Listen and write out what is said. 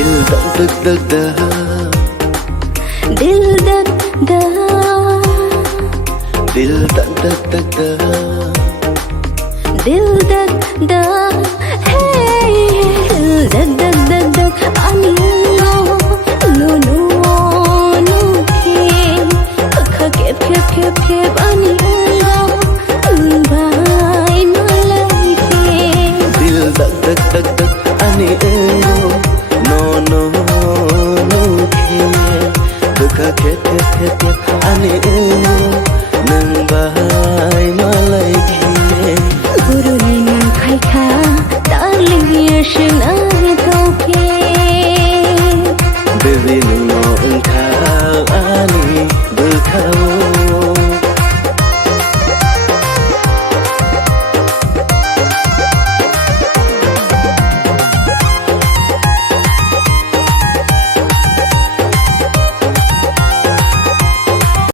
दिल दग दग दग दिल दग दग दिल दग दग दग दिल दग दग hey दिल दग दग दग ani no no no no ke kha ke phe phe phe